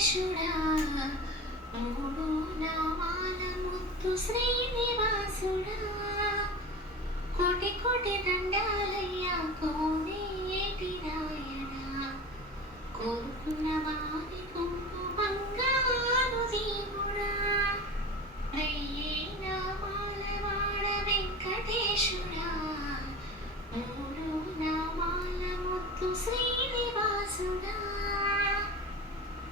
వెంకటేశుడా మూడు నామాల ముత్తు శ్రీనివాసుడా కోటి కోటి దండాలయ్యా కోనేటి నాయనా కోరుకున్న వారి కొంపు బంగారు దేవుడా వెయ్యి నామాల వాడ వెంకటేశుడా మూడు నామాల ముత్తు శ్రీనివాసుడా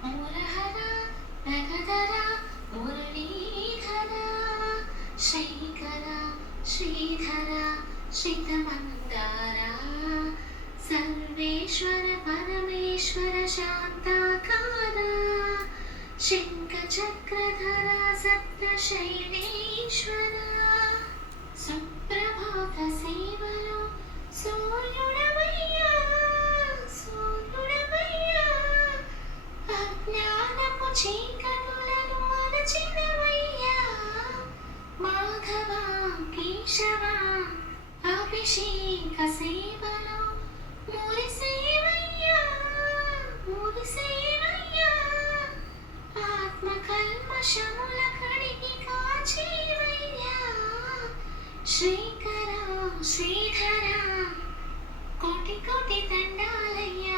మురహర నగధర మురళీధర శ్రీకర శ్రీధర శ్రీతమందార సర్వేశ్వర పరమేశ్వర శాంతాకార శంఖచక్రధర సప్తశైలేశ్వర సుప్రభాత సేవలో సూర్యుడవయ్యా సూర్యుడవయ్యా అజ్ఞానపు చీకటులను అణచినవయ్యా మాధవ కేశవ అభిషేక సేవలో మురిసేవయ్యా మురిసేవయ్యా ఆత్మ కల్మషముల కడిగి కాచేవయ్యా శ్రీకర శ్రీధర కోటి కోటి దండాలయ్యా